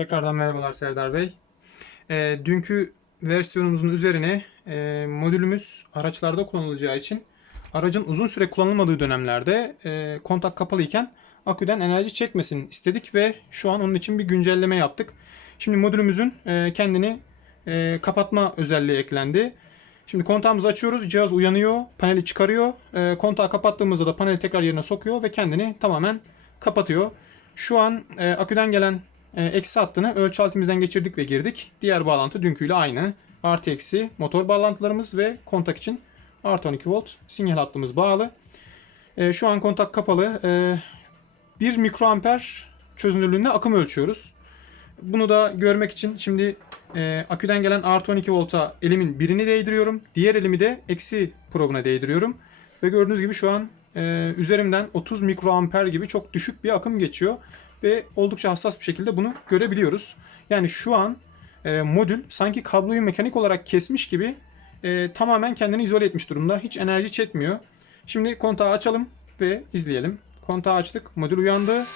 Tekrardan merhabalar Serdar Bey. Ee, dünkü versiyonumuzun üzerine e, modülümüz araçlarda kullanılacağı için aracın uzun süre kullanılmadığı dönemlerde e, kontak kapalıyken aküden enerji çekmesin istedik ve şu an onun için bir güncelleme yaptık. Şimdi modülümüzün e, kendini e, kapatma özelliği eklendi. Şimdi kontağımızı açıyoruz, cihaz uyanıyor, paneli çıkarıyor. E, kontağı kapattığımızda da paneli tekrar yerine sokuyor ve kendini tamamen kapatıyor. Şu an e, aküden gelen e, eksi hattını ölçü altimizden geçirdik ve girdik. Diğer bağlantı dünküyle aynı. Artı eksi motor bağlantılarımız ve kontak için artı 12 volt sinyal hattımız bağlı. E, şu an kontak kapalı. E, 1 mikroamper çözünürlüğünde akım ölçüyoruz. Bunu da görmek için şimdi e, aküden gelen artı 12 volta elimin birini değdiriyorum. Diğer elimi de eksi probuna değdiriyorum. Ve gördüğünüz gibi şu an e, üzerimden 30 mikroamper gibi çok düşük bir akım geçiyor. Ve oldukça hassas bir şekilde bunu görebiliyoruz. Yani şu an e, modül sanki kabloyu mekanik olarak kesmiş gibi e, tamamen kendini izole etmiş durumda. Hiç enerji çekmiyor. Şimdi kontağı açalım ve izleyelim. Kontağı açtık. Modül uyandı.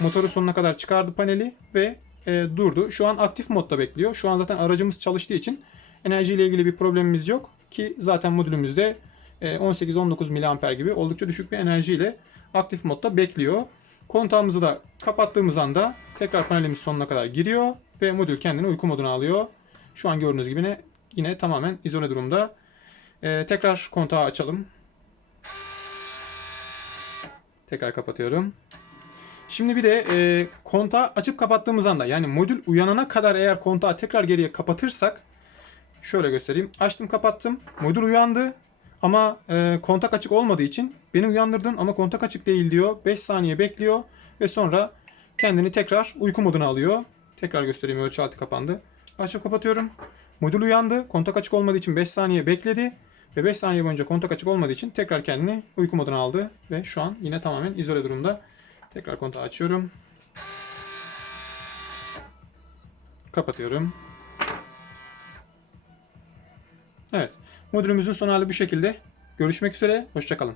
Motoru sonuna kadar çıkardı paneli ve e, durdu. Şu an aktif modda bekliyor. Şu an zaten aracımız çalıştığı için enerji ile ilgili bir problemimiz yok. Ki zaten modülümüzde e, 18-19 mAh gibi oldukça düşük bir enerjiyle aktif modda bekliyor. Kontağımızı da kapattığımız anda tekrar panelimiz sonuna kadar giriyor ve modül kendini uyku moduna alıyor. Şu an gördüğünüz gibi yine, yine tamamen izole durumda. E, tekrar kontağı açalım. Tekrar kapatıyorum. Şimdi bir de e, kontağı açıp kapattığımız anda yani modül uyanana kadar eğer kontağı tekrar geriye kapatırsak şöyle göstereyim. Açtım kapattım. Modül uyandı ama e, kontak açık olmadığı için beni uyandırdın ama kontak açık değil diyor. 5 saniye bekliyor ve sonra kendini tekrar uyku moduna alıyor. Tekrar göstereyim ölçü altı kapandı. Açıp kapatıyorum. Modül uyandı. Kontak açık olmadığı için 5 saniye bekledi. Ve 5 saniye boyunca kontak açık olmadığı için tekrar kendini uyku moduna aldı. Ve şu an yine tamamen izole durumda. Tekrar kontağı açıyorum. Kapatıyorum. Evet. Modülümüzün son hali bu şekilde. Görüşmek üzere. Hoşçakalın.